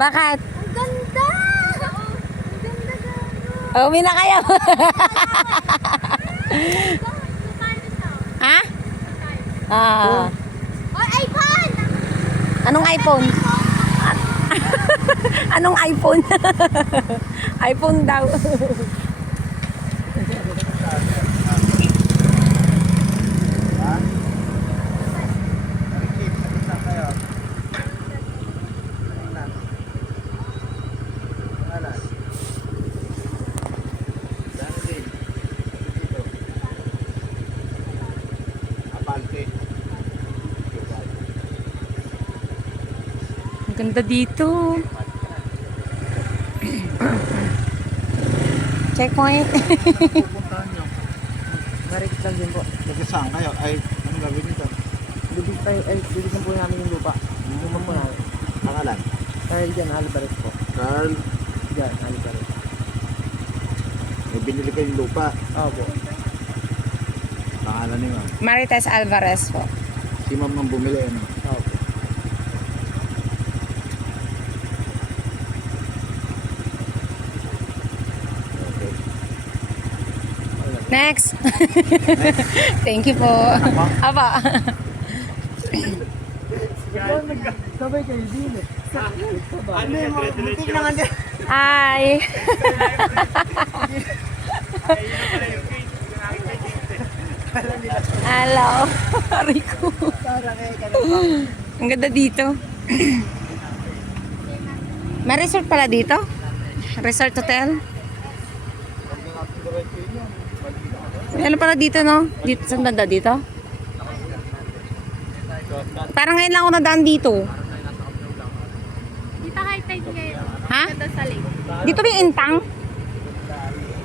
Bakit? Ang ganda! Ang ganda gago. Uwi na kayo. Ha? Oh, iPhone! Anong iPhone? Anong iPhone? iPhone daw. Ang ganda dito. Checkpoint. Pupuntahan nyo. Marikit lang din po. Kasi saan kayo? Ay, anong gagawin nito? Bibigyan po namin yung lupa. Lupa po namin. Pangalan? Dahil dyan, Alvarez po. Carl, Dyan, Alvarez. may binili kayong lupa. Opo. Pangalan ni ma'am. Marites Alvarez po. Si ma'am ang bumili. Ano? Opo. Okay. Next. Thank you po. Aba. Sabay kayo din eh. Ano yung mga butik na nga dyan? Hi. Hello. Rico. Ang ganda dito. May resort pala dito? Resort hotel? May ano pala dito, no? Dito, saan banda dito? Parang ngayon lang ako nadaan dito. Dito high tide ngayon. Ha? Ganda sa lake. Dito may intang?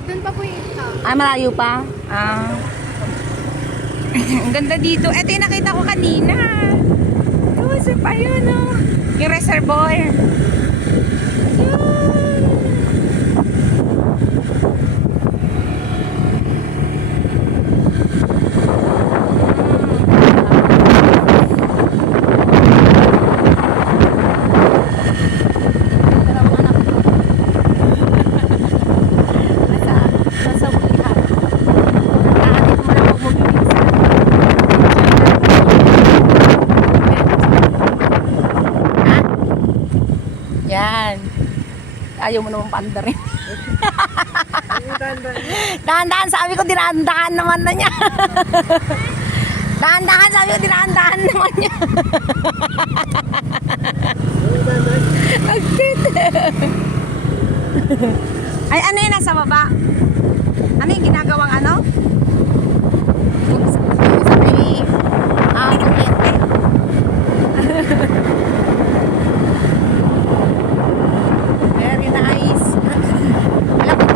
Doon pa po yung ito. Ah, malayo pa? Ah. Ang ganda dito. Ito yung nakita ko kanina. Kasi pa yun, no? Yung reservoir. Yun. Nasa ulihan. Nakakit mo lang huwag mo Ha? Yan. Ayaw mo naman paanda rin. Dahan-dahan, sabi ko dinahan-dahan naman na niya. Dahan-dahan, sabi ko dinahan-dahan naman niya. Agit. Ay, ano yun nasa baba? Ano yung ginagawang ano? Yung sa may kuryente. Very nice. Alam ko to.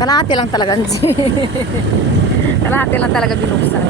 Kalahati lang talaga. Kalahati lang talaga binuksan.